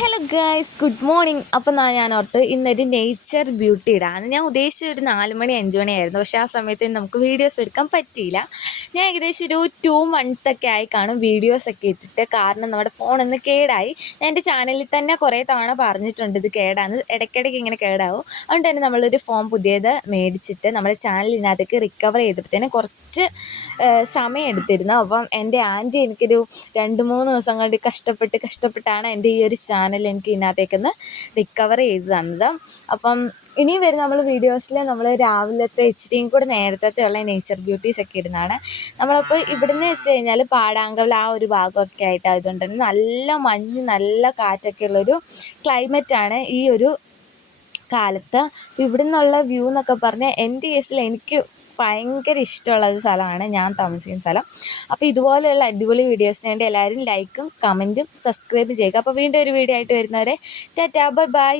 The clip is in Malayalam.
Hello guys, good morning. അപ്പോൾ ഞാൻ ഓർത്ത് ഇന്നൊരു നേച്ചർ ബ്യൂട്ടി ഇടാണ്. ഞാൻ ഉദ്ദേശിച്ചത് ഒരു 4 മണി 5 മണിയായിരുന്നു. പക്ഷേ ആ സമയത്ത് നമുക്ക് വീഡിയോസ് എടുക്കാൻ പറ്റിയില്ല. ഞാൻ ഏകദേശം ഒരു 2 മന്ത്സൊക്കെ ആയി കാണും വീഡിയോസൊക്കെ ഇട്ടിട്ട്. കാരണം നമ്മുടെ ഫോണൊന്ന് കേടായി. ഞാൻ എൻ്റെ ചാനലിൽ തന്നെ കുറേ തവണ പറഞ്ഞിട്ടുണ്ട് ഇത് കേടാണ്, ഇടയ്ക്കിടയ്ക്ക് ഇങ്ങനെ കേടാവും. അതുകൊണ്ട് തന്നെ നമ്മളൊരു ഫോൺ പുതിയത് മേടിച്ചിട്ട് നമ്മുടെ ചാനലിനകത്തേക്ക് റിക്കവർ ചെയ്തപ്പോഴത്തേനും കുറച്ച് സമയം എടുത്തിരുന്നു. അപ്പം എൻ്റെ ആൻറ്റി എനിക്കൊരു 2-3 ദിവസം കൊണ്ട് കഷ്ടപ്പെട്ടാണ് എൻ്റെ ഈ ഒരു ചാനൽ എനിക്ക് ഇതിനകത്തേക്കൊന്ന് റിക്കവർ ചെയ്ത് തന്നത്. അപ്പം ഇനിയും വരും നമ്മൾ വീഡിയോസിൽ നമ്മൾ രാവിലത്തെ ഇച്ചിരിയും കൂടെ നേരത്തെ ഉള്ള നേച്ചർ ബ്യൂട്ടീസൊക്കെ ഇടുന്നതാണ്. നമ്മളപ്പോൾ ഇവിടുന്ന് വെച്ച് കഴിഞ്ഞാൽ പാടാങ്കൽ ആ ഒരു ഭാഗമൊക്കെ ആയിട്ടായതുകൊണ്ട് തന്നെ നല്ല മഞ്ഞ് നല്ല കാറ്റൊക്കെ ഉള്ളൊരു ക്ലൈമറ്റാണ് ഈ ഒരു കാലത്ത്. ഇവിടെ നിന്നുള്ള വ്യൂ എന്നൊക്കെ പറഞ്ഞാൽ എൻ്റെ കേസിൽ എനിക്ക് ഭയങ്കര ഇഷ്ടമുള്ളൊരു സ്ഥലമാണ് ഞാൻ താമസിക്കുന്ന സ്ഥലം. അപ്പോൾ ഇതുപോലെയുള്ള അടിപൊളി വീഡിയോസിന് വേണ്ടി എല്ലാവരും ലൈക്കും കമൻറ്റും സബ്സ്ക്രൈബ് ചെയ്യുക. അപ്പോൾ വീണ്ടും ഒരു വീഡിയോ ആയിട്ട് വരുന്നവരെ ടാറ്റാ, ബൈ ബൈ.